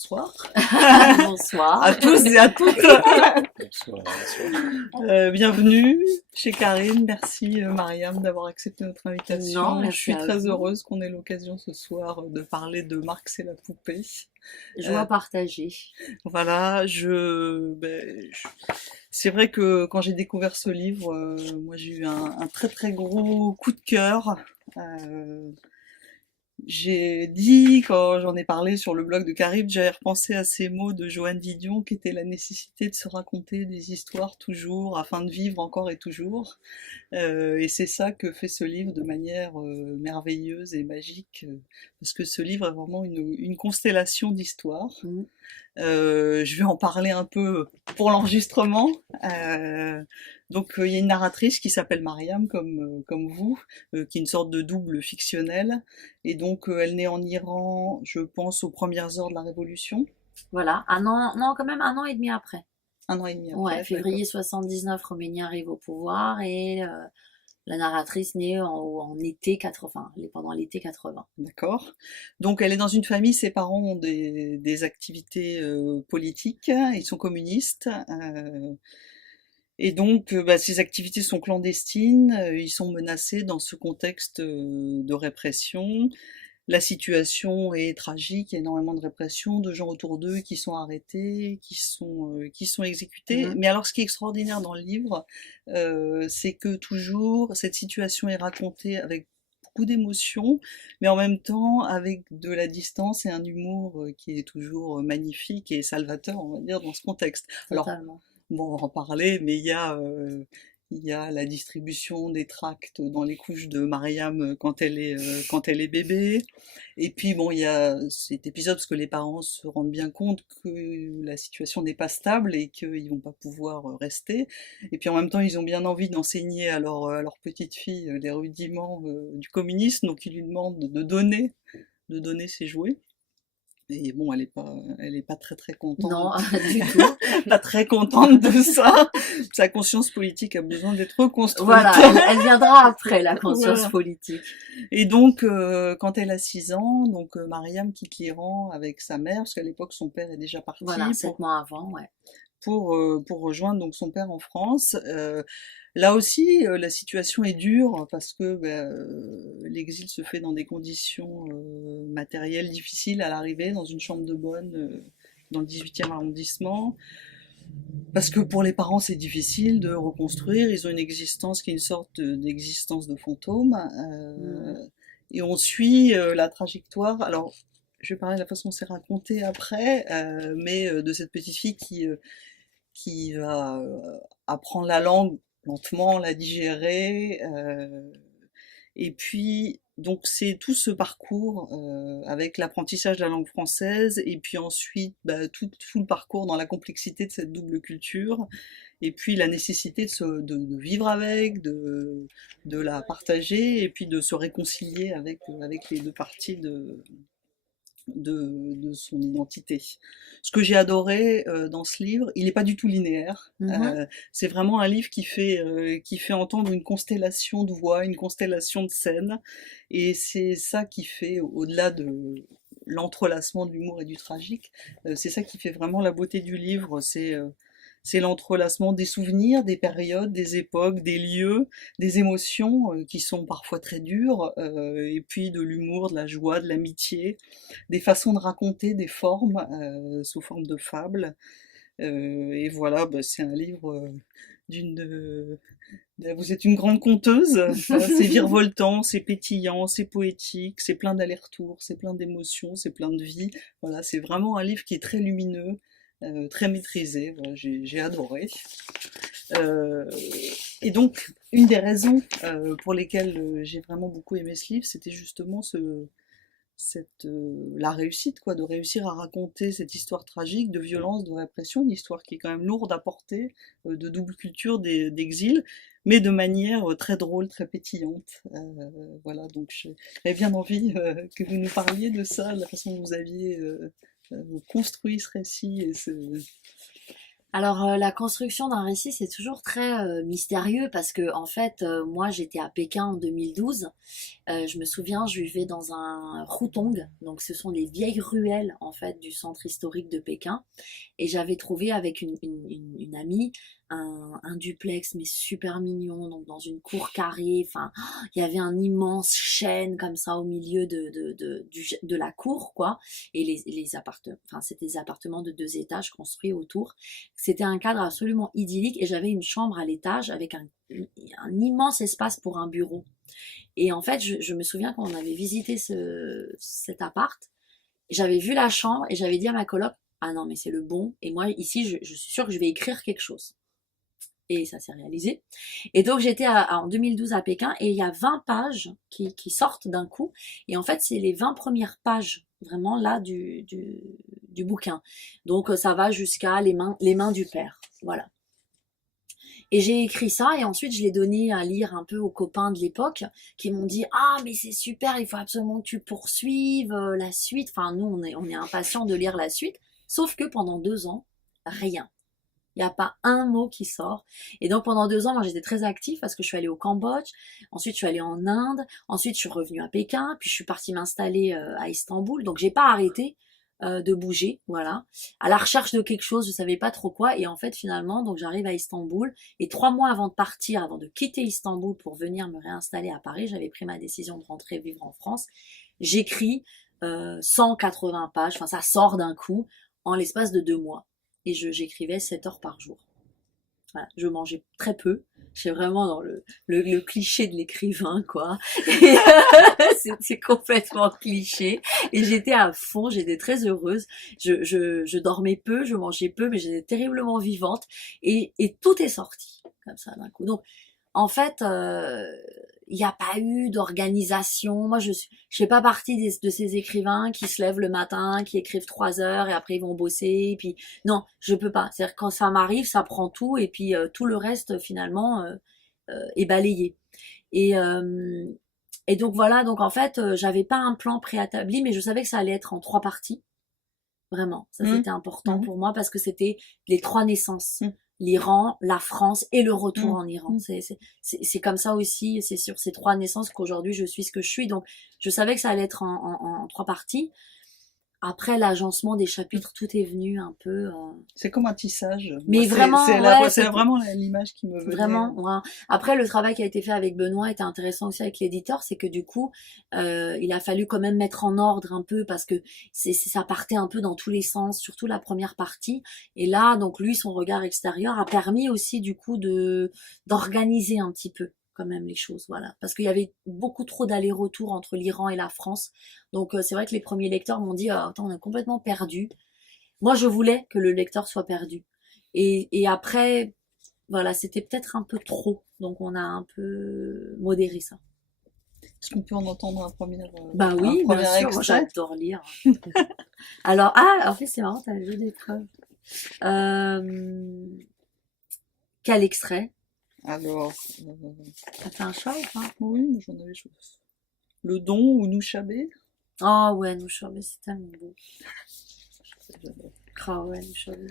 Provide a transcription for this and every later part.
Bonsoir Bonsoir. à tous et à toutes. Bonsoir, bonsoir. Bienvenue chez Karine. Merci Mariam d'avoir accepté notre invitation. Non, Je merci suis à très vous. heureuse qu'on ait l'occasion ce soir de parler de Marx et la poupée. Joie partagée. Voilà, c'est vrai que quand j'ai découvert ce livre, moi j'ai eu un très très gros coup de cœur. Euh, J'ai dit, quand j'en ai parlé sur le blog de Carib, j'avais repensé à ces mots de Joanne Didion qui étaient la nécessité de se raconter des histoires toujours afin de vivre encore et toujours. Et c'est ça que fait ce livre de manière merveilleuse et magique, parce que ce livre est vraiment une constellation d'histoires. Mm. Je vais en parler un peu pour l'enregistrement. Il y a une narratrice qui s'appelle Mariam, comme vous, qui est une sorte de double fictionnel. Et donc, elle naît en Iran, je pense, aux premières heures de la Révolution. Voilà, un an, non, quand même un an et demi après. 1 an et demi Ouais, après, février 79, Khomeini arrive au pouvoir et la narratrice naît en été 80, pendant l'été 80. d'accord. Donc, elle est dans une famille, ses parents ont des activités politiques, ils sont communistes. Et donc, ces activités sont clandestines, ils sont menacés dans ce contexte de répression. La situation est tragique, il y a énormément de répression, de gens autour d'eux qui sont arrêtés, qui sont exécutés. Mhm. Mais alors, ce qui est extraordinaire dans le livre, c'est que toujours cette situation est racontée avec beaucoup d'émotion, mais en même temps avec de la distance et un humour qui est toujours magnifique et salvateur, on va dire, dans ce contexte. Alors, Totalement. bon, on va en parler, mais il y a la distribution des tracts dans les couches de Mariam quand elle est bébé. Et puis, bon, il y a cet épisode parce que les parents se rendent bien compte que la situation n'est pas stable et qu'ils vont pas pouvoir rester. Et puis, en même temps, ils ont bien envie d'enseigner à leur petite fille les rudiments du communisme, donc ils lui demandent de donner ses jouets. Et bon, elle est pas très très Non, contente, du tout. pas très contente de ça. Sa conscience politique a besoin d'être reconstruite. Voilà, elle viendra après la conscience Voilà. politique. Et donc, quand elle a 6 ans, donc Mariam quitte l'Iran avec sa mère, parce qu'à l'époque son père est déjà Voilà, parti 7 mois avant, ouais. pour rejoindre donc son père en France. Là aussi, la situation est dure parce que l'exil se fait dans des conditions matérielles difficiles à l'arrivée, dans une chambre de bonne dans le 18e arrondissement. Parce que pour les parents, c'est difficile de reconstruire. Ils ont une existence qui est une sorte d'existence de fantôme. Mm. Et on suit la trajectoire. Alors, je vais parler de la façon dont c'est raconté après, de cette petite fille qui va apprendre la langue lentement, la digérer. Et puis, donc c'est tout ce parcours avec l'apprentissage de la langue française, et puis ensuite tout le parcours dans la complexité de cette double culture, et puis la nécessité de vivre avec, de la partager, et puis de se réconcilier avec les deux parties de son identité. Ce que j'ai adoré dans ce livre, il n'est pas du tout linéaire. Mhm. C'est vraiment un livre qui fait entendre une constellation de voix, une constellation de scènes, et c'est ça qui fait, au-delà de l'entrelacement de l'humour et du tragique, c'est ça qui fait vraiment la beauté du livre. C'est l'entrelacement des souvenirs, des périodes, des époques, des lieux, des émotions qui sont parfois très dures, et puis de l'humour, de la joie, de l'amitié, des façons de raconter, des formes sous forme de fables. Et voilà, c'est un livre vous êtes une grande conteuse. Voilà, c'est virevoltant, c'est pétillant, c'est poétique, c'est plein d'allers-retours, c'est plein d'émotions, c'est plein de vie. Voilà, c'est vraiment un livre qui est très lumineux, très maîtrisé. Voilà, j'ai adoré. Euh, et donc, une des raisons pour lesquelles j'ai vraiment beaucoup aimé ce livre, c'était justement la réussite, quoi, de réussir à raconter cette histoire tragique de violence, de répression, une histoire qui est quand même lourde à porter, de double culture, d'exil, mais de manière très drôle, très pétillante. Voilà, donc j'avais bien envie que vous nous parliez de ça, de la façon dont vous aviez construit ce récit et Alors, la construction d'un récit, c'est toujours très mystérieux parce que, en fait, moi, j'étais à Pékin en 2012. Je me souviens, je vivais dans un hutong, donc ce sont les vieilles ruelles, en fait, du centre historique de Pékin. Et j'avais trouvé avec une amie un duplex, mais super mignon, donc dans une cour carrée. Enfin, il y avait un immense chêne comme ça au milieu de la cour, quoi. Et les appartements, enfin, c'était des appartements de 2 étages construits autour. C'était un cadre absolument idyllique et j'avais une chambre à l'étage avec un immense espace pour un bureau. Et en fait, je me souviens quand on avait visité cet appart, j'avais vu la chambre et j'avais dit à ma coloc, ah non, mais c'est le bon. Et moi, ici, je suis sûre que je vais écrire quelque chose. Et ça s'est réalisé. Et donc, j'étais en 2012 à Pékin et il y a 20 pages qui sortent d'un coup. Et en fait, c'est les 20 premières pages, vraiment là, du bouquin. Donc, ça va jusqu'à les mains du père. Voilà. Et j'ai écrit ça et ensuite je l'ai donné à lire un peu aux copains de l'époque qui m'ont dit ah mais c'est super, il faut absolument que tu poursuives la suite. Enfin nous on est impatients de lire la suite. Sauf que pendant 2 ans, rien. Il n'y a pas un mot qui sort. Et donc pendant 2 ans, moi j'étais très active parce que je suis allée au Cambodge, ensuite je suis allée en Inde, ensuite je suis revenue à Pékin, puis je suis partie m'installer à Istanbul. Donc j'ai pas arrêté de bouger, voilà, à la recherche de quelque chose, je savais pas trop quoi. Et en fait finalement, donc j'arrive à Istanbul et 3 mois avant de partir, avant de quitter Istanbul pour venir me réinstaller à Paris, j'avais pris ma décision de rentrer vivre en France. J'écris 180 pages, enfin ça sort d'un coup en l'espace de 2 mois. Et j'écrivais 7 heures par jour. Voilà, je mangeais très peu. J'étais vraiment dans le cliché de l'écrivain, quoi. C'est complètement cliché. Et j'étais à fond, j'étais très heureuse. Je dormais peu, je mangeais peu, mais j'étais terriblement vivante. Et tout est sorti, comme ça, d'un coup. Donc, en fait, il n'y a pas eu d'organisation. Moi, je fais pas partie de ces écrivains qui se lèvent le matin, qui écrivent 3 heures et après ils vont bosser. Et puis non, je peux pas. C'est-à-dire quand ça m'arrive, ça prend tout et puis tout le reste finalement est balayé. Et euh, et donc voilà. Donc en fait, j'avais pas un plan préétabli, mais je savais que ça allait être en 3 parties. Vraiment, ça Mmh. c'était important Mmh. pour moi parce que c'était les 3 naissances. Mmh. L'Iran, la France et le retour Mmh. en Iran. Mmh. C'est comme ça aussi, c'est sur ces 3 naissances qu'aujourd'hui je suis ce que je suis. Donc je savais que ça allait être en 3 parties. Après l'agencement des chapitres, tout est venu un peu. C'est comme un tissage. Moi, Mais vraiment, ouais, c'est vraiment l'image qui me venait. vraiment, ouais. Après, le travail qui a été fait avec Benoît était intéressant aussi avec l'éditeur, c'est que du coup, il a fallu quand même mettre en ordre un peu parce que ça partait un peu dans tous les sens, surtout la première partie. Et là, donc lui, son regard extérieur a permis aussi du coup d'organiser un petit peu quand même les choses, voilà. Parce qu'il y avait beaucoup trop d'allers-retours entre l'Iran et la France. Donc c'est vrai que les premiers lecteurs m'ont dit, ah, attends, on est complètement perdu. Moi, je voulais que le lecteur soit perdu. Et après, voilà, c'était peut-être un peu trop, donc on a un peu modéré ça. Est-ce qu'on peut en entendre Bah un oui, bien premier sûr, moi extrait? j'adore lire. Alors, en fait c'est marrant, t'as le jeu d'épreuve. Euh, Quel extrait? Alors, T'as fait un choix ou pas? oui, moi, j'en avais choisi. Le Don ou Nouchabé? Oh ouais, Nouchobé, c'est tellement beau. Ah ouais, Nouchobé.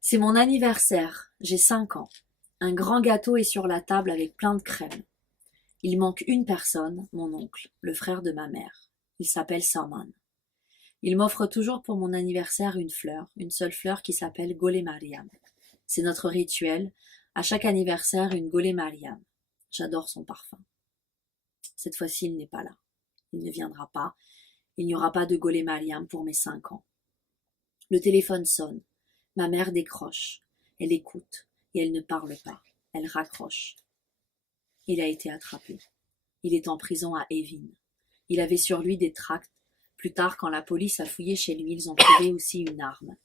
C'est mon anniversaire, j'ai 5 ans. Un grand gâteau est sur la table avec plein de crème. Il manque une personne, mon oncle, le frère de ma mère. Il s'appelle Saman. Il m'offre toujours pour mon anniversaire une fleur, une seule fleur qui s'appelle Golé Mariam. C'est notre rituel. À chaque anniversaire, une Golé Mariam. J'adore son parfum. Cette fois-ci, il n'est pas là. Il ne viendra pas. Il n'y aura pas de Golé Mariam pour mes 5 ans. Le téléphone sonne. Ma mère décroche. Elle écoute. Et elle ne parle pas. Elle raccroche. Il a été attrapé. Il est en prison à Evin. Il avait sur lui des tracts. Plus tard, quand la police a fouillé chez lui, ils ont trouvé aussi une arme.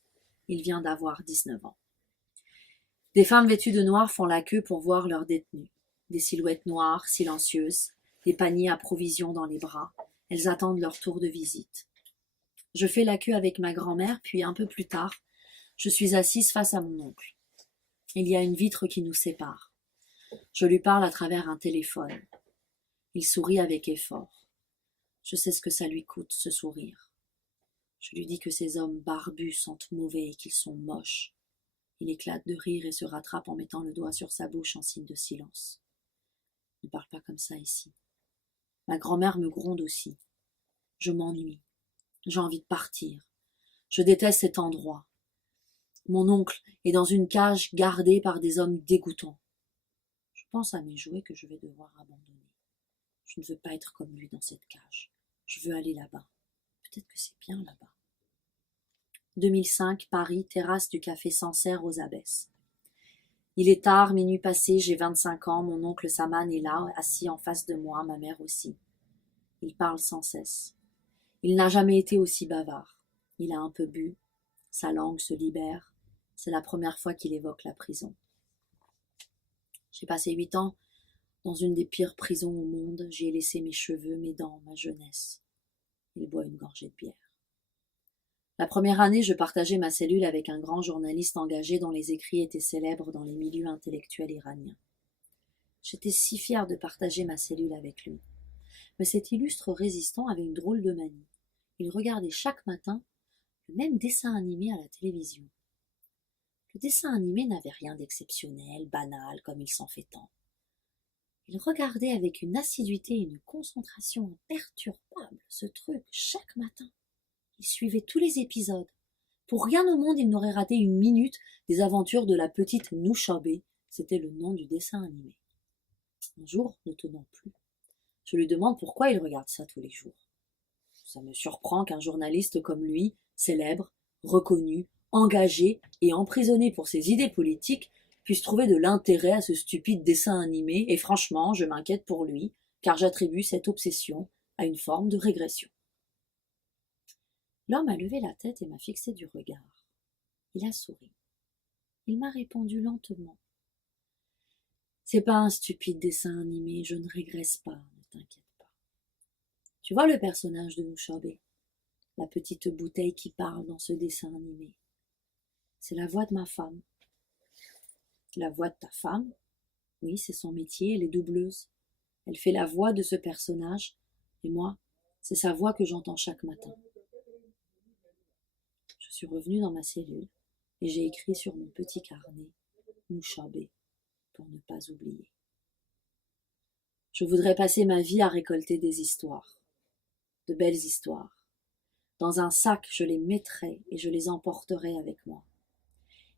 Il vient d'avoir 19 ans. Des femmes vêtues de noir font la queue pour voir leurs détenus. Des silhouettes noires, silencieuses, des paniers à provisions dans les bras. Elles attendent leur tour de visite. Je fais la queue avec ma grand-mère, puis un peu plus tard, je suis assise face à mon oncle. Il y a une vitre qui nous sépare. Je lui parle à travers un téléphone. Il sourit avec effort. Je sais ce que ça lui coûte, ce sourire. Je lui dis que ces hommes barbus sentent mauvais et qu'ils sont moches. Il éclate de rire et se rattrape en mettant le doigt sur sa bouche en signe de silence. Ne parle pas comme ça ici. Ma grand-mère me gronde aussi. Je m'ennuie. J'ai envie de partir. Je déteste cet endroit. Mon oncle est dans une cage gardée par des hommes dégoûtants. Je pense à mes jouets que je vais devoir abandonner. Je ne veux pas être comme lui dans cette cage. Je veux aller là-bas. Peut-être que c'est bien là-bas. 2005, Paris, terrasse du café Sancerre aux Abbesses. Il est tard, minuit passé, j'ai 25 ans, mon oncle Saman est là, assis en face de moi, ma mère aussi. Il parle sans cesse. Il n'a jamais été aussi bavard. Il a un peu bu, sa langue se libère. C'est la première fois qu'il évoque la prison. J'ai passé 8 ans dans une des pires prisons au monde. J'y ai laissé mes cheveux, mes dents, ma jeunesse. Il boit une gorgée de bière. La première année, je partageais ma cellule avec un grand journaliste engagé dont les écrits étaient célèbres dans les milieux intellectuels iraniens. J'étais si fière de partager ma cellule avec lui. Mais cet illustre résistant avait une drôle de manie. Il regardait chaque matin le même dessin animé à la télévision. Le dessin animé n'avait rien d'exceptionnel, banal, comme il s'en fait tant. Il regardait avec une assiduité et une concentration imperturbable ce truc chaque matin. Il suivait tous les épisodes. Pour rien au monde, il n'aurait raté une minute des aventures de la petite Noushabé. C'était le nom du dessin animé. Un jour, ne tenant plus, je lui demande pourquoi il regarde ça tous les jours. Ça me surprend qu'un journaliste comme lui, célèbre, reconnu, engagé et emprisonné pour ses idées politiques, puisse trouver de l'intérêt à ce stupide dessin animé, et franchement, je m'inquiète pour lui, car j'attribue cette obsession à une forme de régression. L'homme a levé la tête et m'a fixé du regard. Il a souri. Il m'a répondu lentement. C'est pas un stupide dessin animé, je ne régresse pas, ne t'inquiète pas. Tu vois le personnage de Noushabé, la petite bouteille qui parle dans ce dessin animé. C'est la voix de ma femme. La voix de ta femme? Oui, c'est son métier, elle est doubleuse. Elle fait la voix de ce personnage, et moi, c'est sa voix que j'entends chaque matin. Je suis revenue dans ma cellule, et j'ai écrit sur mon petit carnet Noushabé, pour ne pas oublier. Je voudrais passer ma vie à récolter des histoires, de belles histoires. Dans un sac, je les mettrai et je les emporterai avec moi.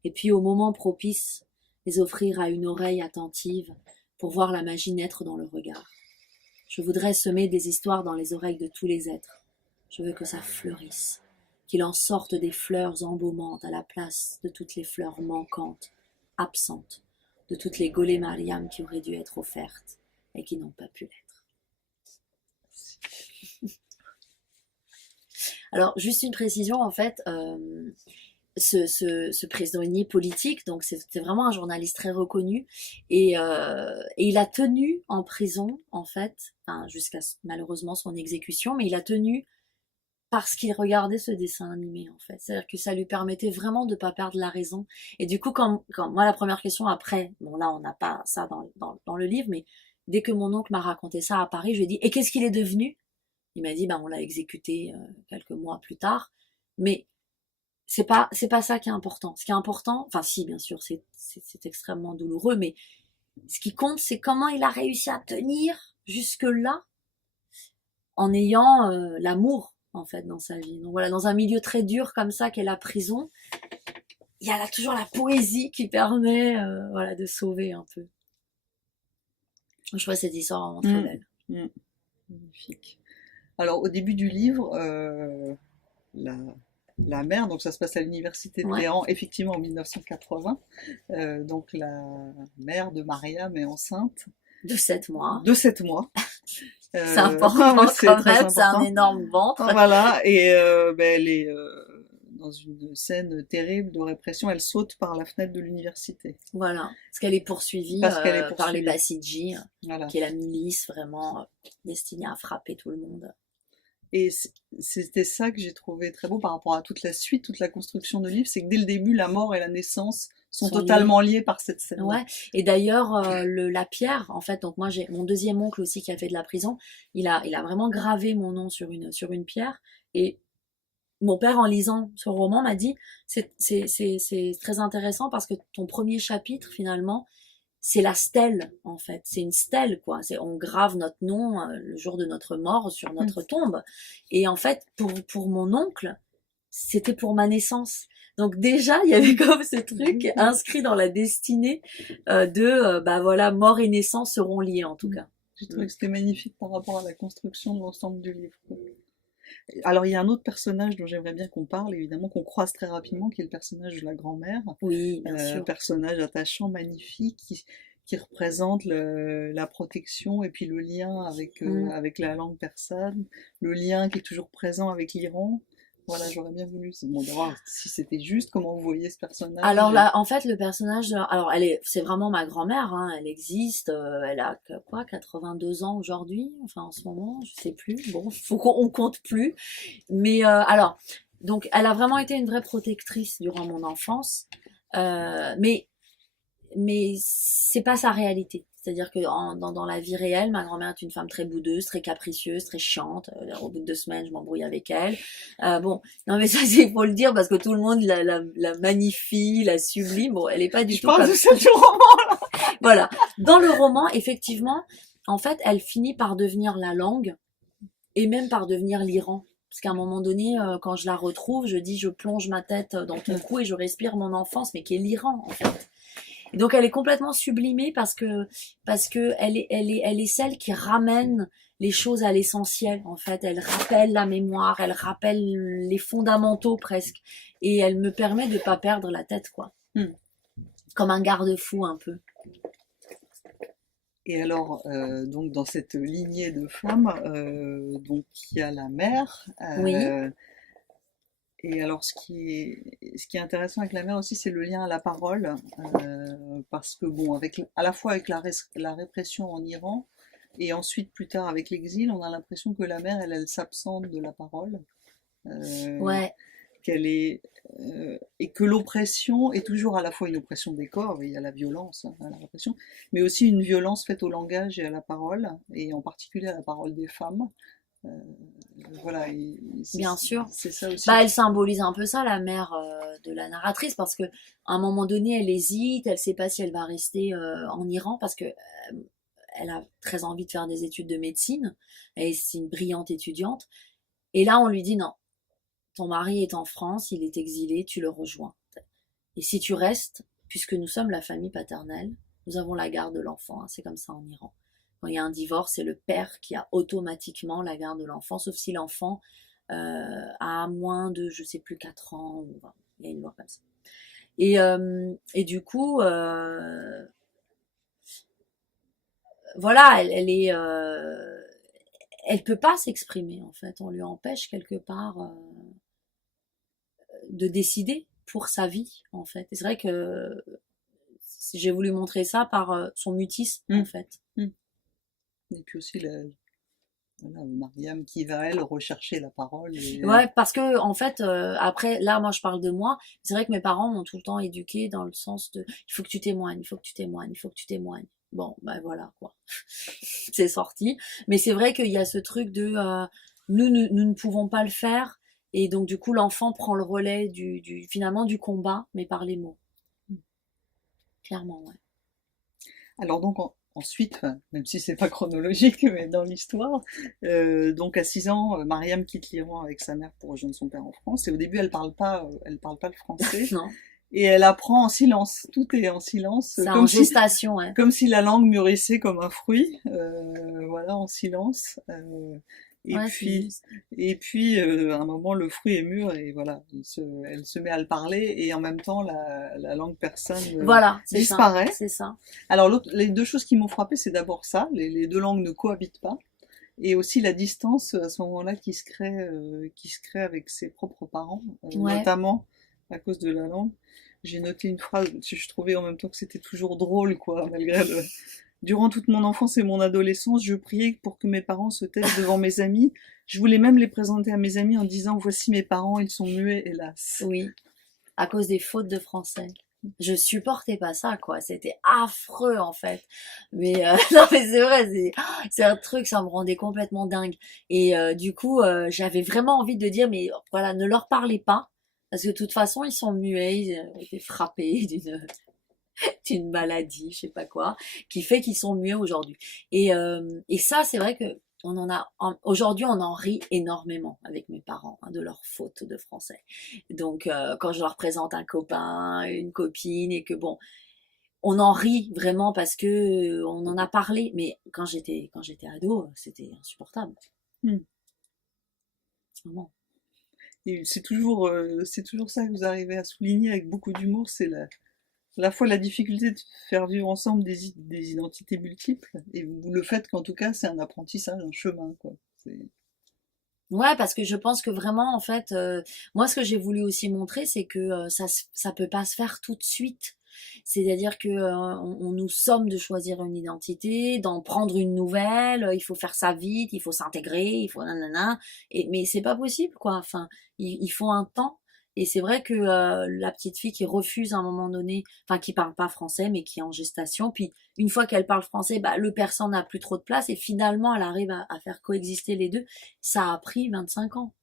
Et puis, au moment propice, les offrir à une oreille attentive pour voir la magie naître dans le regard. Je voudrais semer des histoires dans les oreilles de tous les êtres. Je veux que ça fleurisse, qu'il en sorte des fleurs embaumantes à la place de toutes les fleurs manquantes, absentes, de toutes les Golé Mariam qui auraient dû être offertes et qui n'ont pas pu l'être. Alors, juste une précision, en fait, ce prisonnier politique, donc c'était vraiment un journaliste très reconnu, et il a tenu en prison, en fait, enfin, jusqu'à malheureusement son exécution, mais il a tenu parce qu'il regardait ce dessin animé, en fait. C'est-à-dire que ça lui permettait vraiment de pas perdre la raison. Et du coup, quand moi, la première question après, bon là, on n'a pas ça dans le livre, mais dès que mon oncle m'a raconté ça à Paris, je lui ai dit, et qu'est-ce qu'il est devenu? Il m'a dit, on l'a exécuté quelques mois plus tard. Mais c'est pas ça qui est important. Ce qui est important, enfin si, bien sûr, c'est extrêmement douloureux, mais ce qui compte, c'est comment il a réussi à tenir jusque-là en ayant l'amour, en fait, dans sa vie. Donc voilà, dans un milieu très dur comme ça qu'est la prison, il y a là toujours la poésie qui permet voilà, de sauver un peu. Je trouve cette histoire vraiment très belle. Magnifique. Alors, au début du livre, la mère, donc ça se passe à l'université de Téhéran, effectivement en 1980. Donc la mère de Mariam est enceinte. De 7 mois. De 7 mois. C'est important quand même, c'est un énorme ventre. Voilà, et elle est dans une scène terrible de répression, elle saute par la fenêtre de l'université. Voilà, parce qu'elle est poursuivie, par les Bassidji, voilà, qui est la milice vraiment destinée à frapper tout le monde. Et c'était ça que j'ai trouvé très beau par rapport à toute la suite, toute la construction de livre, c'est que dès le début, la mort et la naissance sont totalement liées par cette scène. Ouais. Et d'ailleurs, la pierre, en fait, donc moi j'ai mon deuxième oncle aussi qui a fait de la prison, il a vraiment gravé mon nom sur une pierre, et mon père, en lisant ce roman, m'a dit, c'est très intéressant parce que ton premier chapitre, finalement, c'est la stèle, en fait. C'est une stèle, quoi. On grave notre nom le jour de notre mort sur notre tombe. Et en fait, pour mon oncle, c'était pour ma naissance. Donc déjà, il y avait comme ce truc inscrit dans la destinée bah voilà, mort et naissance seront liés, en tout cas. J'ai trouvé que c'était magnifique par rapport à la construction de l'ensemble du livre. Alors, il y a un autre personnage dont j'aimerais bien qu'on parle, évidemment, qu'on croise très rapidement, qui est le personnage de la grand-mère. Oui, bien sûr. Personnage attachant, magnifique, qui représente la protection et puis le lien avec la langue persane, le lien qui est toujours présent avec l'Iran. Voilà, j'aurais bien voulu d'avoir si c'était juste, comment vous voyez ce personnage. Alors là, en fait, le personnage, alors c'est vraiment ma grand-mère, hein, elle existe, elle a quoi, 82 ans aujourd'hui, enfin en ce moment, je sais plus. Bon, faut qu'on compte plus. Mais alors, donc, elle a vraiment été une vraie protectrice durant mon enfance, mais c'est pas sa réalité. C'est-à-dire que dans la vie réelle, ma grand-mère est une femme très boudeuse, très capricieuse, très chiante. Au bout de 2 semaines, je m'embrouille avec elle. Bon, non mais ça c'est pour le dire parce que tout le monde la magnifie, la sublime. Bon, elle est pas du tout. Je parle de ça du roman. Voilà. Dans le roman, effectivement, en fait, elle finit par devenir la langue et même par devenir l'Iran. Parce qu'à un moment donné, quand je la retrouve, je dis, je plonge ma tête dans ton cou et je respire mon enfance, mais qui est l'Iran, en fait. Et donc elle est complètement sublimée parce que elle est celle qui ramène les choses à l'essentiel, en fait. Elle rappelle la mémoire, elle rappelle les fondamentaux presque, et elle me permet de pas perdre la tête, quoi. Comme un garde-fou un peu. Et alors, donc dans cette lignée de femmes, donc il y a la mère. Oui. Et alors, ce qui est intéressant avec la mère aussi, c'est le lien à la parole, parce que bon, à la fois avec la répression en Iran, et ensuite plus tard avec l'exil, on a l'impression que la mère, elle s'absente de la parole, Ouais. et que l'oppression est toujours à la fois une oppression des corps, et il y a la violence, hein, la répression, mais aussi une violence faite au langage et à la parole, et en particulier à la parole des femmes. Voilà, Bien sûr. C'est ça aussi. Bah, elle symbolise un peu ça, la mère de la narratrice, parce que à un moment donné, elle hésite, elle sait pas si elle va rester en Iran, parce que elle a très envie de faire des études de médecine, et c'est une brillante étudiante. Et là, on lui dit non, ton mari est en France, il est exilé, tu le rejoins. Et si tu restes, puisque nous sommes la famille paternelle, nous avons la garde de l'enfant, hein, c'est comme ça en Iran. Quand il y a un divorce, c'est le père qui a automatiquement la garde de l'enfant, sauf si l'enfant a moins de, je sais plus, 4 ans, ou, enfin, il y a une loi comme ça. Et du coup, voilà, elle peut pas s'exprimer en fait. On lui empêche quelque part de décider pour sa vie en fait. Et c'est vrai que j'ai voulu montrer ça par son mutisme en fait. Et puis aussi voilà, Mariam qui va, elle, rechercher la parole. Ouais, parce que en fait, après, là, moi, je parle de moi. C'est vrai que mes parents m'ont tout le temps éduquée dans le sens de, il faut que tu témoignes, il faut que tu témoignes, il faut que tu témoignes. Bon, ben voilà, quoi. C'est sorti. Mais c'est vrai qu'il y a ce truc de, nous ne pouvons pas le faire. Et donc, du coup, l'enfant prend le relais finalement, du combat, mais par les mots. Clairement, ouais. Alors donc, ensuite, même si c'est pas chronologique, mais dans l'histoire, donc à 6 ans, Mariam quitte l'Iran avec sa mère pour rejoindre son père en France. Et au début, elle parle pas le français. Non. Et elle apprend en silence. Tout est en silence. C'est en gestation, ouais. Comme si la langue mûrissait comme un fruit. Voilà, en silence. Et Ouais, puis, à un moment, le fruit est mûr et voilà, elle se met à le parler et en même temps, la langue persane voilà, disparaît. C'est ça. Alors, les deux choses qui m'ont frappé, c'est d'abord ça, les deux langues ne cohabitent pas, et aussi la distance à ce moment-là qui se crée avec ses propres parents, Ouais. notamment à cause de la langue. J'ai noté une phrase, je trouvais en même temps que c'était toujours drôle, quoi, malgré le... Durant toute mon enfance et mon adolescence, je priais pour que mes parents se taisent devant mes amis. Je voulais même les présenter à mes amis en disant « Voici mes parents, ils sont muets, hélas. » Oui, à cause des fautes de français. Je supportais pas ça, quoi. C'était affreux, en fait. Mais non, mais c'est vrai, c'est un truc, ça me rendait complètement dingue. Et du coup, j'avais vraiment envie de dire, mais voilà, ne leur parlez pas, parce que de toute façon, ils sont muets, ils ont été frappés d'une maladie, je sais pas quoi, qui fait qu'ils sont muets aujourd'hui. Et ça, c'est vrai que aujourd'hui, on en rit énormément avec mes parents de leurs fautes de français. Donc, quand je leur présente un copain, une copine, et que bon, on en rit vraiment parce que on en a parlé. Mais quand j'étais ado, c'était insupportable, Hmm. vraiment. Et c'est toujours ça que vous arrivez à souligner avec beaucoup d'humour, c'est à la fois la difficulté de faire vivre ensemble des identités multiples, et vous le faites qu'en tout cas c'est un apprentissage, un chemin, quoi. Ouais, parce que je pense que vraiment, en fait, moi, ce que j'ai voulu aussi montrer, c'est que ça peut pas se faire tout de suite. C'est-à-dire que on nous somme de choisir une identité, d'en prendre une nouvelle. Il faut faire ça vite, il faut s'intégrer, il faut nanana. Mais c'est pas possible, quoi. Enfin, il faut un temps. Et c'est vrai que la petite fille qui refuse à un moment donné, enfin qui parle pas français, mais qui est en gestation, puis une fois qu'elle parle français, bah, le persan n'a plus trop de place et finalement elle arrive à faire coexister les deux. Ça a pris 25 ans.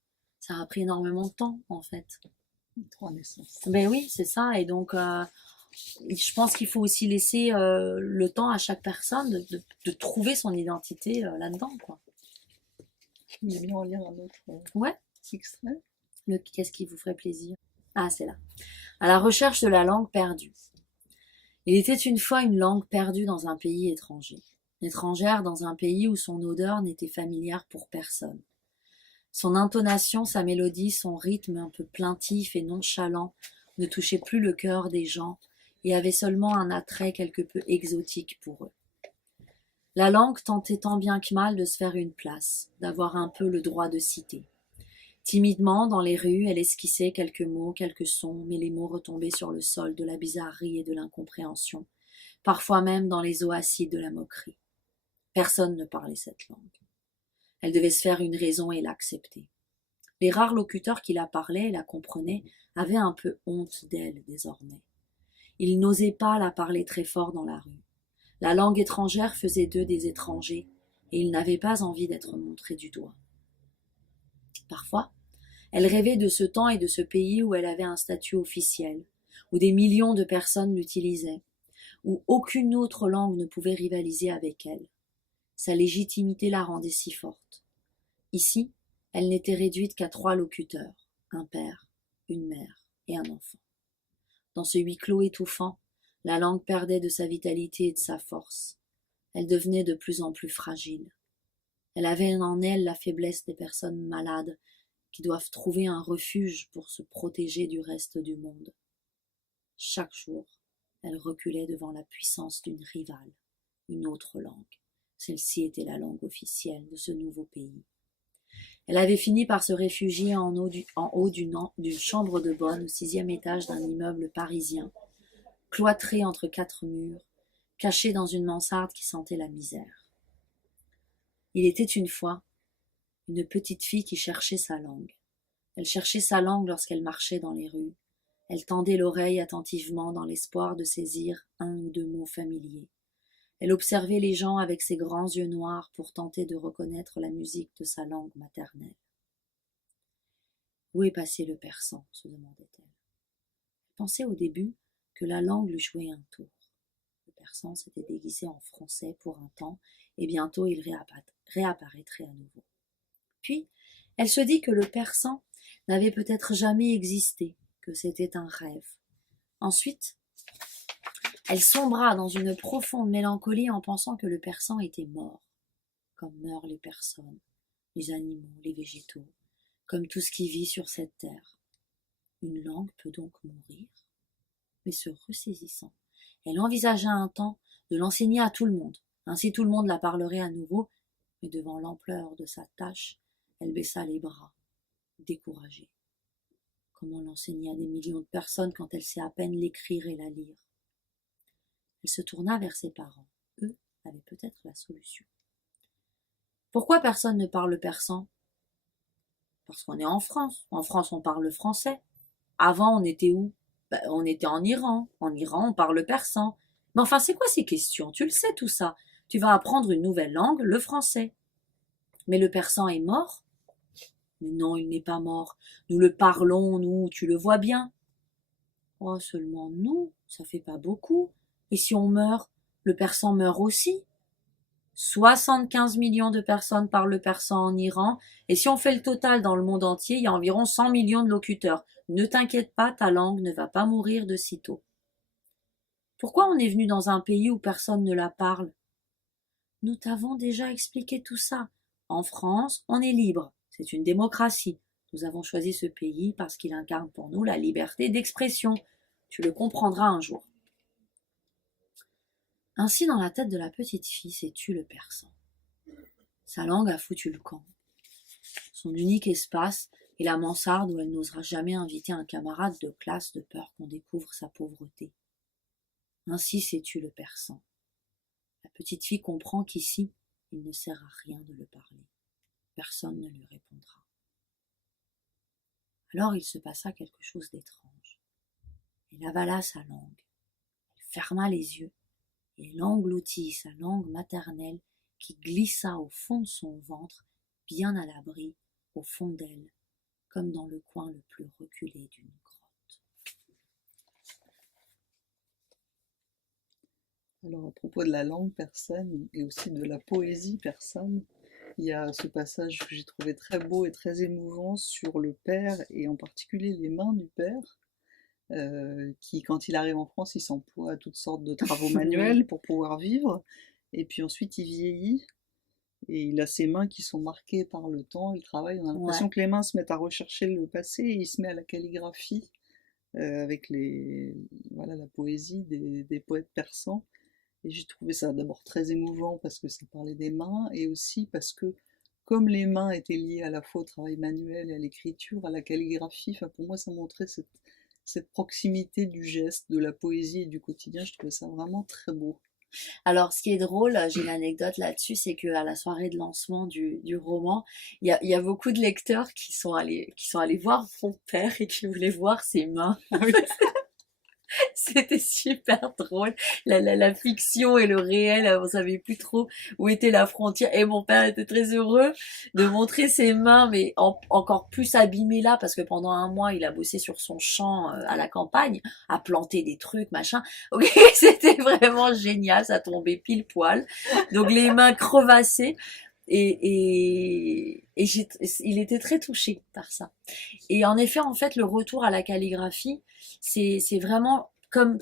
Ça a pris énormément de temps, en fait. Trois naissances. Ben oui, c'est ça. Et donc, je pense qu'il faut aussi laisser le temps à chaque personne de trouver son identité là-dedans, quoi. Vous voulez bien en lire un autre Ouais. extrait? Qu'est-ce qui vous ferait plaisir? Ah, c'est là. À la recherche de la langue perdue. Il était une fois une langue perdue dans un pays étranger. Étrangère dans un pays où son odeur n'était familière pour personne. Son intonation, sa mélodie, son rythme un peu plaintif et nonchalant ne touchaient plus le cœur des gens et avaient seulement un attrait quelque peu exotique pour eux. La langue tentait tant bien que mal de se faire une place, d'avoir un peu le droit de citer. Timidement, dans les rues, elle esquissait quelques mots, quelques sons, mais les mots retombaient sur le sol de la bizarrerie et de l'incompréhension, parfois même dans les eaux acides de la moquerie. Personne ne parlait cette langue. Elle devait se faire une raison et l'accepter. Les rares locuteurs qui la parlaient et la comprenaient avaient un peu honte d'elle désormais. Ils n'osaient pas la parler très fort dans la rue. La langue étrangère faisait d'eux des étrangers, et ils n'avaient pas envie d'être montrés du doigt. Parfois, elle rêvait de ce temps et de ce pays où elle avait un statut officiel, où des millions de personnes l'utilisaient, où aucune autre langue ne pouvait rivaliser avec elle. Sa légitimité la rendait si forte. Ici, elle n'était réduite qu'à 3 locuteurs, un père, une mère et un enfant. Dans ce huis clos étouffant, la langue perdait de sa vitalité et de sa force. Elle devenait de plus en plus fragile. Elle avait en elle la faiblesse des personnes malades qui doivent trouver un refuge pour se protéger du reste du monde. Chaque jour, elle reculait devant la puissance d'une rivale, une autre langue. Celle-ci était la langue officielle de ce nouveau pays. Elle avait fini par se réfugier en haut d'une chambre de bonne au 6e étage d'un immeuble parisien, cloîtrée entre 4 murs, cachée dans une mansarde qui sentait la misère. Il était une fois une petite fille qui cherchait sa langue. Elle cherchait sa langue lorsqu'elle marchait dans les rues. Elle tendait l'oreille attentivement dans l'espoir de saisir un ou deux mots familiers. Elle observait les gens avec ses grands yeux noirs pour tenter de reconnaître la musique de sa langue maternelle. Où est passé le persan, se demandait-elle. Elle pensait au début que la langue lui jouait un tour. Le persan s'était déguisé en français pour un temps, et bientôt il réapparaîtrait à nouveau. Puis, elle se dit que le persan n'avait peut-être jamais existé, que c'était un rêve. Ensuite, elle sombra dans une profonde mélancolie en pensant que le persan était mort, comme meurent les personnes, les animaux, les végétaux, comme tout ce qui vit sur cette terre. Une langue peut donc mourir? Mais se ressaisissant, elle envisagea un temps de l'enseigner à tout le monde. Ainsi tout le monde la parlerait à nouveau, mais devant l'ampleur de sa tâche, elle baissa les bras, découragée. Comment l'enseigner à des millions de personnes quand elle sait à peine l'écrire et la lire? Elle se tourna vers ses parents. Eux avaient peut-être la solution. Pourquoi personne ne parle persan? Parce qu'on est en France. En France, on parle français. Avant, on était où? Bah, on était en Iran. En Iran, on parle persan. Mais enfin, c'est quoi ces questions? Tu le sais tout ça. Tu vas apprendre une nouvelle langue, le français. Mais le persan est mort? Mais non, il n'est pas mort. Nous le parlons, nous, tu le vois bien. Oh, seulement nous, ça fait pas beaucoup. Et si on meurt, le persan meurt aussi. 75 millions de personnes parlent le persan en Iran, et si on fait le total dans le monde entier, il y a environ 100 millions de locuteurs. Ne t'inquiète pas, ta langue ne va pas mourir de sitôt. Pourquoi on est venu dans un pays où personne ne la parle? Nous t'avons déjà expliqué tout ça. En France, on est libre. C'est une démocratie. Nous avons choisi ce pays parce qu'il incarne pour nous la liberté d'expression. Tu le comprendras un jour. Ainsi, dans la tête de la petite fille, s'est tu le persan. Sa langue a foutu le camp. Son unique espace est la mansarde où elle n'osera jamais inviter un camarade de classe de peur qu'on découvre sa pauvreté. Ainsi s'est tu le persan. La petite fille comprend qu'ici, il ne sert à rien de le parler. Personne ne lui répondra. Alors il se passa quelque chose d'étrange. Elle avala sa langue, elle ferma les yeux, et elle engloutit sa langue maternelle qui glissa au fond de son ventre, bien à l'abri, au fond d'elle, comme dans le coin le plus reculé d'une grotte. Alors, à propos de la langue persane et aussi de la poésie persane, il y a ce passage que j'ai trouvé très beau et très émouvant sur le père, et en particulier les mains du père, qui, quand il arrive en France, il s'emploie à toutes sortes de travaux manuels pour pouvoir vivre, et puis ensuite il vieillit, et il a ses mains qui sont marquées par le temps, il travaille, on a l'impression que les mains se mettent à rechercher le passé, et il se met à la calligraphie, avec voilà, la poésie des poètes persans. Et j'ai trouvé ça d'abord très émouvant parce que ça parlait des mains, et aussi parce que comme les mains étaient liées à la fois au travail manuel et à l'écriture, à la calligraphie, enfin pour moi ça montrait cette proximité du geste, de la poésie et du quotidien. Je trouvais ça vraiment très beau. Alors, ce qui est drôle, j'ai une anecdote là-dessus, c'est qu'à la soirée de lancement du roman, il y a beaucoup de lecteurs qui sont allés voir mon père et qui voulaient voir ses mains. C'était super drôle. La fiction et le réel, on savait plus trop où était la frontière. Et mon père était très heureux de montrer ses mains, mais encore plus abîmées là, parce que pendant un mois, il a bossé sur son champ à la campagne, à planter des trucs, machin. Ok, c'était vraiment génial, ça tombait pile poil. Donc les mains crevassées. Il était très touché par ça. Et en effet, en fait, le retour à la calligraphie, c'est vraiment comme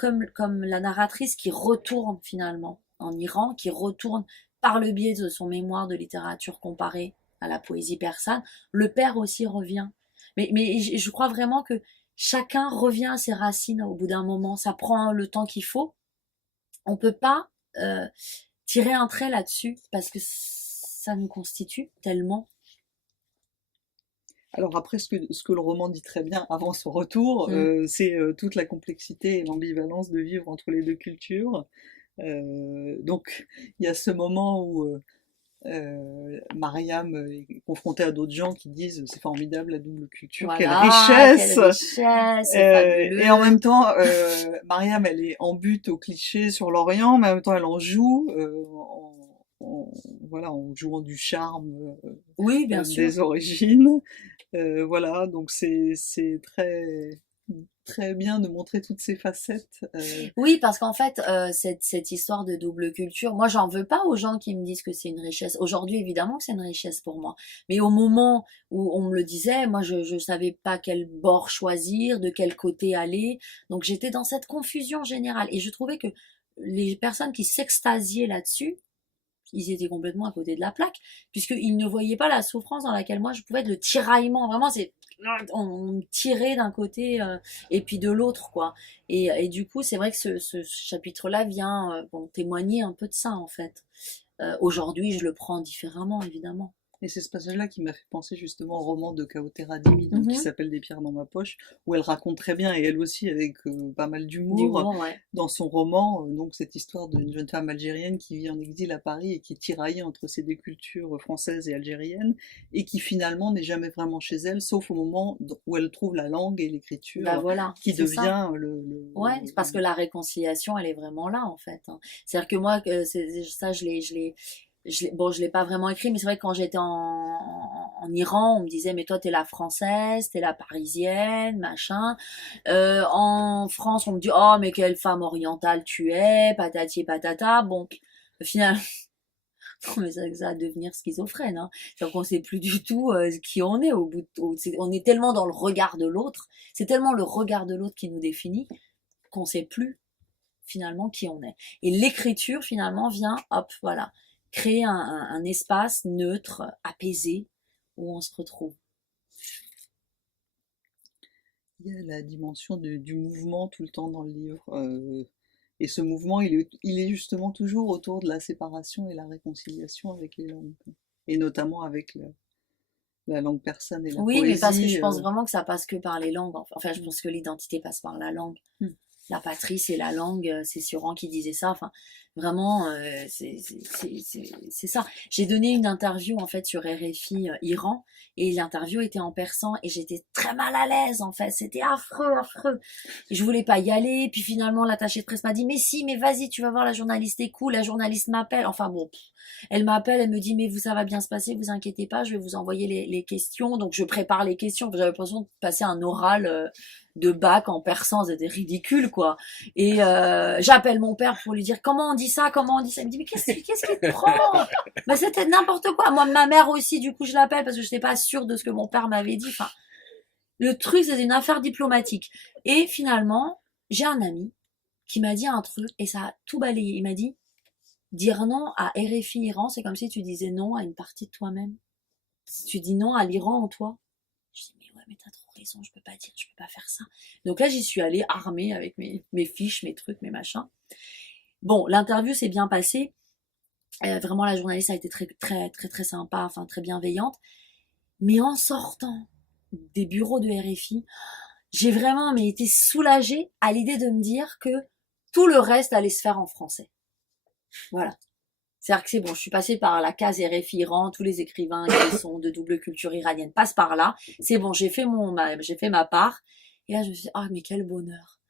la narratrice qui retourne finalement en Iran, qui retourne par le biais de son mémoire de littérature comparée à la poésie persane. Le père aussi revient. Mais je crois vraiment que chacun revient à ses racines au bout d'un moment. Ça prend le temps qu'il faut. On peut pas tirer un trait là-dessus parce que ça nous constitue tellement. Alors après, ce que le roman dit très bien avant son retour, c'est toute la complexité et l'ambivalence de vivre entre les deux cultures. Donc il y a ce moment où Mariam est confrontée à d'autres gens qui disent c'est formidable la double culture, Voilà, quelle richesse, quelle richesse, c'est fabuleux. et en même temps Mariam elle est en butte au cliché sur l'Orient, mais en même temps elle en joue voilà, en jouant du charme Oui, bien sûr. des origines. Voilà, donc c'est très très bien de montrer toutes ces facettes. Oui, parce qu'en fait, cette histoire de double culture, moi, j'en veux pas aux gens qui me disent que c'est une richesse. Aujourd'hui, évidemment que c'est une richesse pour moi. Mais au moment où on me le disait, moi, je savais pas quel bord choisir, de quel côté aller. Donc, j'étais dans cette confusion générale. Et je trouvais que les personnes qui s'extasiaient là-dessus, ils étaient complètement à côté de la plaque, puisqu'ils ne voyaient pas la souffrance dans laquelle moi je pouvais être, le tiraillement. Vraiment, on me tirait d'un côté et puis de l'autre, quoi. Et du coup, c'est vrai que ce chapitre-là vient témoigner un peu de ça, en fait. Aujourd'hui, je le prends différemment, évidemment. Et c'est ce passage-là qui m'a fait penser justement au roman de Kaotera Dimi, donc, qui Mhm. s'appelle Des pierres dans ma poche, où elle raconte très bien, et elle aussi avec pas mal Du d'humour, moment, ouais. dans son roman, donc cette histoire d'une jeune femme algérienne qui vit en exil à Paris et qui est tiraillée entre ces deux cultures françaises et algériennes, et qui finalement n'est jamais vraiment chez elle, sauf au moment où elle trouve la langue et Bah l'écriture, voilà, qui c'est ça. devient Ouais, c'est parce que la réconciliation, elle est vraiment là, en fait, hein. C'est-à-dire que moi, ça, bon, je l'ai pas vraiment écrit, mais c'est vrai que quand j'étais en Iran, on me disait, mais toi, t'es la française, t'es la parisienne, machin. En France, on me dit, oh, mais quelle femme orientale tu es, patati et patata. Bon, au final, non, mais ça va devenir schizophrène, hein. C'est-à-dire qu'on sait plus du tout qui on est au bout on est tellement dans le regard de l'autre, c'est tellement le regard de l'autre qui nous définit qu'on sait plus finalement qui on est. Et l'écriture finalement vient, hop, voilà, créer un espace neutre, apaisé, où on se retrouve. il y a la dimension du mouvement tout le temps dans le livre. Et ce mouvement, il est justement toujours autour de la séparation et la réconciliation avec les langues, quoi. Et notamment avec la langue persane et la Oui, mais parce que poésie. je pense vraiment que ça passe que par les langues. Enfin, je Mm, pense que l'identité passe par la langue. mm. La patrie, c'est la langue, c'est Sioran qui disait ça. Enfin, vraiment, c'est ça. J'ai donné une interview en fait sur RFI Iran et l'interview était en persan et j'étais très mal à l'aise en fait. C'était affreux, affreux. Et je voulais pas y aller. Puis finalement, l'attaché de presse m'a dit mais si, mais vas-y, tu vas voir, la journaliste est cool. La journaliste m'appelle. Enfin bon, elle m'appelle, elle me dit mais vous ça va bien se passer, vous inquiétez pas, je vais vous envoyer les questions. Donc je prépare les questions. J'avais l'impression de passer un oral. De bac en persan, c'était ridicule quoi. Et j'appelle mon père pour lui dire comment on dit ça, comment on dit ça. Il me dit mais qu'est-ce qui te prend? Bah c'était n'importe quoi. Moi ma mère aussi du coup je l'appelle parce que je n'étais pas sûre de ce que mon père m'avait dit. Enfin le truc c'était une affaire diplomatique. Et finalement j'ai un ami qui m'a dit un truc et ça a tout balayé. Il m'a dit dire non à RFI Iran c'est comme si tu disais non à une partie de toi-même. Si tu dis non à l'Iran en toi. Je dis, mais ouais, mais t'as trop raison, je peux pas dire, je peux pas faire ça. Donc là, j'y suis allée armée avec mes fiches, mes trucs, mes machins. Bon, l'interview s'est bien passée. Vraiment, la journaliste a été très, très, très, très sympa, enfin, très bienveillante. Mais en sortant des bureaux de RFI, j'ai vraiment mais, été soulagée à l'idée de me dire que tout le reste allait se faire en français. Voilà. C'est-à-dire que c'est bon, je suis passée par la case RFI Iran, tous les écrivains qui sont de double culture iranienne passent par là. C'est bon, j'ai fait ma part. Et là, je me suis dit, ah, mais quel bonheur.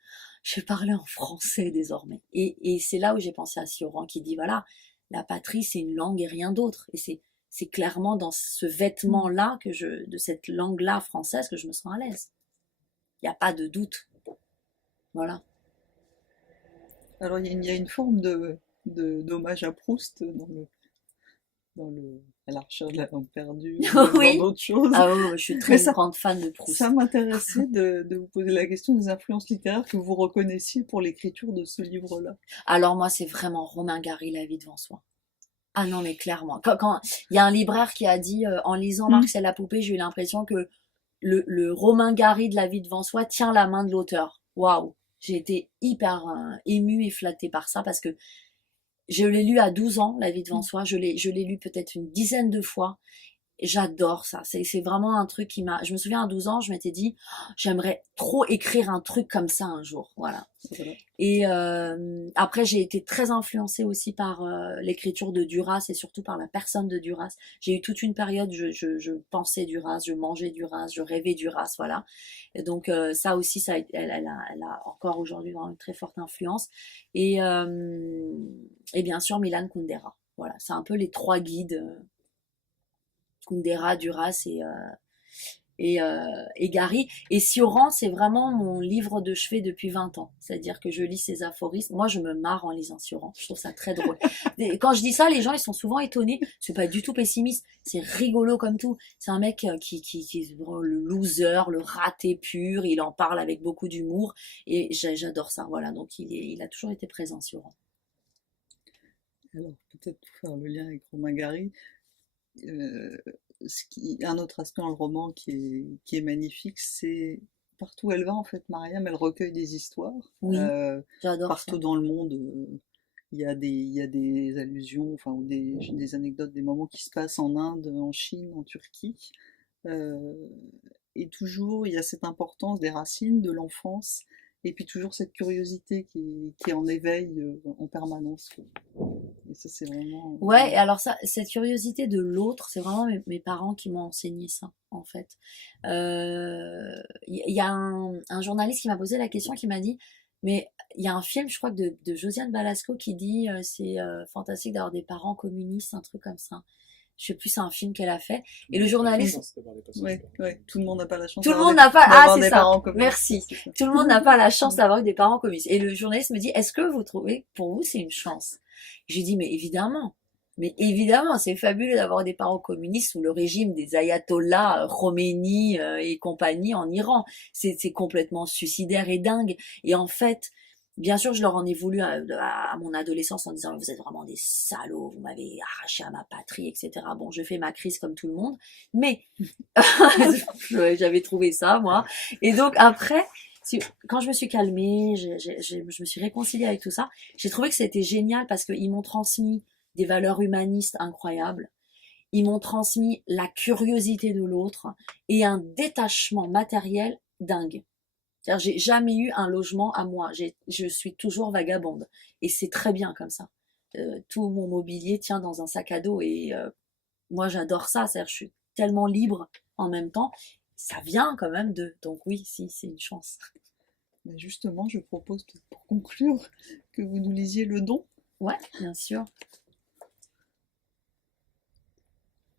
Je vais parler en français désormais. Et c'est là où j'ai pensé à Sioran qui dit, voilà, la patrie, c'est une langue et rien d'autre. Et c'est clairement dans ce vêtement-là de cette langue-là française que je me sens à l'aise. Il n'y a pas de doute. Voilà. Alors il y a une forme d'hommage à Proust à la recherche de la langue perdue, ou même dans Oui. d'autres choses. Ah oui, je suis Mais très grande fan de ça Proust. m'intéressait de vous poser la question des influences littéraires que vous reconnaissiez pour l'écriture de ce livre-là. Alors moi, c'est vraiment Romain Gary, La vie devant soi. Ah non, mais clairement. Quand il y a un libraire qui a dit, en lisant Mm. Marcel la poupée, j'ai eu l'impression que le Romain Gary de La vie devant soi tient la main de l'auteur. Waouh! J'ai été hyper émue et flattée par ça parce que je l'ai lu à 12 ans, La vie devant soi. Je l'ai lu peut-être une dizaine de fois. J'adore ça. C'est vraiment un truc qui m'a. Je me souviens à 12 ans, je m'étais dit, oh, j'aimerais trop écrire un truc comme ça un jour. Voilà. Voilà. Et après, j'ai été très influencée aussi par l'écriture de Duras et surtout par la personne de Duras. J'ai eu toute une période, je pensais Duras, je mangeais Duras, je rêvais Duras, voilà. Et donc ça aussi, elle a encore aujourd'hui vraiment une très forte influence. Et bien sûr, Milan Kundera. Voilà, c'est un peu les trois guides. Kundera, Duras et Gary. Et Sioran, c'est vraiment mon livre de chevet depuis 20 ans. C'est-à-dire que je lis ses aphorismes. Moi, je me marre en lisant Sioran. Je trouve ça très drôle. Et quand je dis ça, les gens, ils sont souvent étonnés. C'est pas du tout pessimiste. C'est rigolo comme tout. C'est un mec qui est le loser, le raté pur. Il en parle avec beaucoup d'humour. Et j'adore ça. Voilà. Donc, il a toujours été présent, Sioran. Alors peut-être pour faire le lien avec Romain Gary, euh, un autre aspect dans le roman qui est magnifique, c'est partout où elle va, en fait, Mariam, elle recueille des histoires, Oui, j'adore ça. partout dans le monde. il y a des allusions, enfin, ou des anecdotes, des moments qui se passent en Inde, en Chine, en Turquie. Euh, et toujours, il y a cette importance des racines, de l'enfance, et puis toujours cette curiosité qui est en éveil en permanence, quoi. Et ça, c'est vraiment... Ouais, et alors ça, cette curiosité de l'autre, c'est vraiment mes parents qui m'ont enseigné ça, en fait. Il y a un journaliste qui m'a posé la question, qui m'a dit, mais il y a un film, je crois que de Josiane Balasco, qui dit c'est fantastique d'avoir des parents communistes, un truc comme ça. Je sais plus, c'est un film qu'elle a fait. Et le journaliste, Ouais, ouais, tout le monde n'a pas la chance tout le monde n'a pas, ah d'avoir c'est des ça, parents communistes. merci. C'est ça. Tout le monde n'a pas la chance d'avoir eu des parents communistes. Et le journaliste me dit, est-ce que vous trouvez, pour vous, c'est une chance? J'ai dit, mais évidemment, c'est fabuleux d'avoir des parents communistes sous le régime des ayatollahs, Khomeini et compagnie en Iran. C'est complètement suicidaire et dingue. Et en fait, bien sûr, je leur en ai voulu à mon adolescence en disant, vous êtes vraiment des salauds, vous m'avez arraché à ma patrie, etc. Bon, je fais ma crise comme tout le monde, mais j'avais trouvé ça, moi. Et donc après, quand je me suis calmée, je me suis réconciliée avec tout ça, j'ai trouvé que c'était génial parce qu'ils m'ont transmis des valeurs humanistes incroyables. Ils m'ont transmis la curiosité de l'autre et un détachement matériel dingue. C'est-à-dire, j'ai jamais eu un logement à moi. Je suis toujours vagabonde. Et c'est très bien comme ça. Tout mon mobilier tient dans un sac à dos et moi j'adore ça. C'est-à-dire, je suis tellement libre en même temps. Ça vient quand même de. Donc oui, si, c'est une chance. Mais justement, je propose, pour conclure, que vous nous lisiez Le Don. Ouais, bien sûr.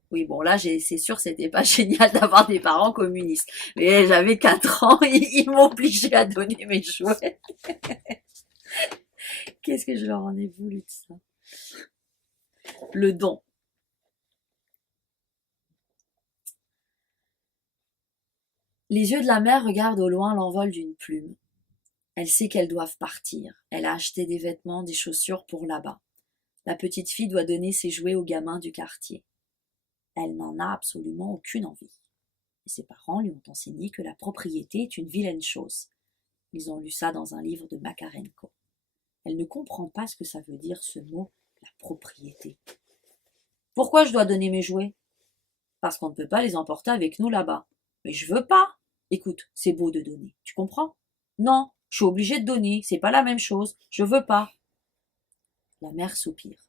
Oui, bon là, c'est sûr, c'était pas génial d'avoir des parents communistes. Mais j'avais 4 ans, ils m'obligeaient à donner mes jouets. Qu'est-ce que je leur en ai voulu de ça? Le don. Les yeux de la mère regardent au loin l'envol d'une plume. Elle sait qu'elles doivent partir. Elle a acheté des vêtements, des chaussures pour là-bas. La petite fille doit donner ses jouets aux gamins du quartier. Elle n'en a absolument aucune envie. Et ses parents lui ont enseigné que la propriété est une vilaine chose. Ils ont lu ça dans un livre de Makarenko. Elle ne comprend pas ce que ça veut dire ce mot, la propriété. Pourquoi je dois donner mes jouets? Parce qu'on ne peut pas les emporter avec nous là-bas. Mais je veux pas. Écoute, c'est beau de donner, tu comprends? Non, je suis obligée de donner, c'est pas la même chose, je veux pas. La mère soupire.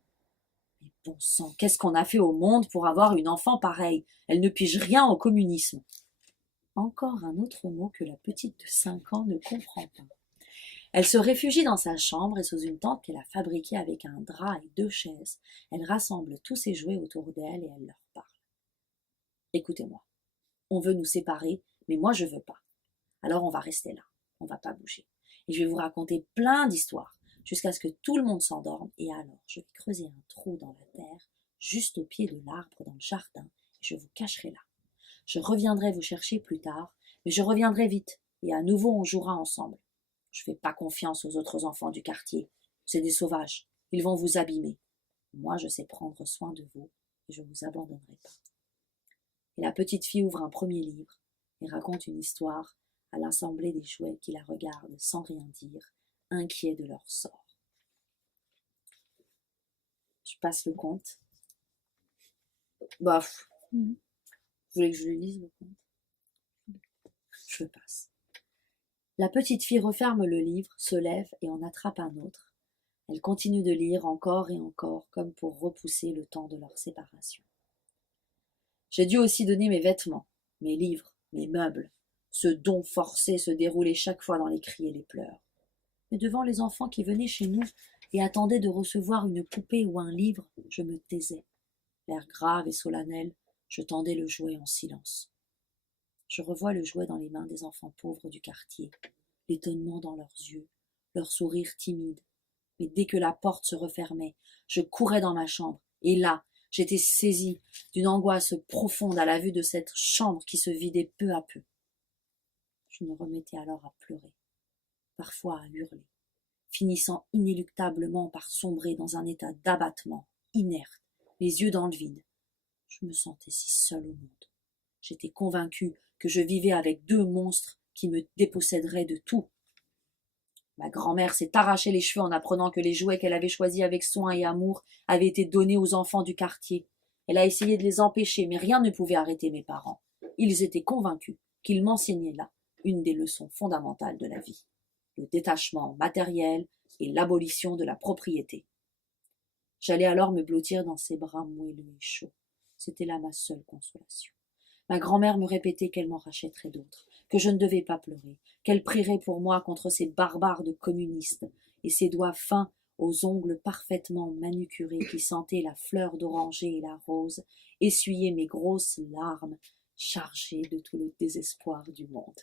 Mais bon sang, qu'est-ce qu'on a fait au monde pour avoir une enfant pareille? Elle ne pige rien au communisme. Encore un autre mot que la petite de 5 ans ne comprend pas. Elle se réfugie dans sa chambre et sous une tente qu'elle a fabriquée avec un drap et 2 chaises, elle rassemble tous ses jouets autour d'elle et elle leur parle. Écoutez-moi, on veut nous séparer, mais moi je veux pas. Alors on va rester là, on va pas bouger. Et je vais vous raconter plein d'histoires, jusqu'à ce que tout le monde s'endorme, et alors je vais creuser un trou dans la terre, juste au pied de l'arbre dans le jardin, et je vous cacherai là. Je reviendrai vous chercher plus tard, mais je reviendrai vite, et à nouveau on jouera ensemble. Je fais pas confiance aux autres enfants du quartier. C'est des sauvages. Ils vont vous abîmer. Moi, je sais prendre soin de vous et je vous abandonnerai pas. Et la petite fille ouvre un premier livre et raconte une histoire à l'assemblée des jouets qui la regardent sans rien dire, inquiets de leur sort. Je passe le conte. Bof. Vous voulez que je le lise, le conte? Je le passe. La petite fille referme le livre, se lève et en attrape un autre. Elle continue de lire encore et encore, comme pour repousser le temps de leur séparation. J'ai dû aussi donner mes vêtements, mes livres, mes meubles. Ce don forcé se déroulait chaque fois dans les cris et les pleurs. Mais devant les enfants qui venaient chez nous et attendaient de recevoir une poupée ou un livre, je me taisais. L'air grave et solennel, je tendais le jouet en silence. Je revois le jouet dans les mains des enfants pauvres du quartier, l'étonnement dans leurs yeux, leur sourire timide. Mais dès que la porte se refermait, je courais dans ma chambre, et là, j'étais saisie d'une angoisse profonde à la vue de cette chambre qui se vidait peu à peu. Je me remettais alors à pleurer, parfois à hurler, finissant inéluctablement par sombrer dans un état d'abattement, inerte, les yeux dans le vide. Je me sentais si seule au monde. J'étais convaincue que je vivais avec 2 monstres qui me déposséderaient de tout. Ma grand-mère s'est arraché les cheveux en apprenant que les jouets qu'elle avait choisis avec soin et amour avaient été donnés aux enfants du quartier. Elle a essayé de les empêcher, mais rien ne pouvait arrêter mes parents. Ils étaient convaincus qu'ils m'enseignaient là une des leçons fondamentales de la vie, le détachement matériel et l'abolition de la propriété. J'allais alors me blottir dans ses bras moelleux et chauds. C'était là ma seule consolation. Ma grand-mère me répétait qu'elle m'en rachèterait d'autres, que je ne devais pas pleurer, qu'elle prierait pour moi contre ces barbares de communistes, et ses doigts fins aux ongles parfaitement manucurés qui sentaient la fleur d'oranger et la rose, essuyaient mes grosses larmes chargées de tout le désespoir du monde.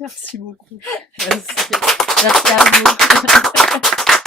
Merci beaucoup. Merci à vous.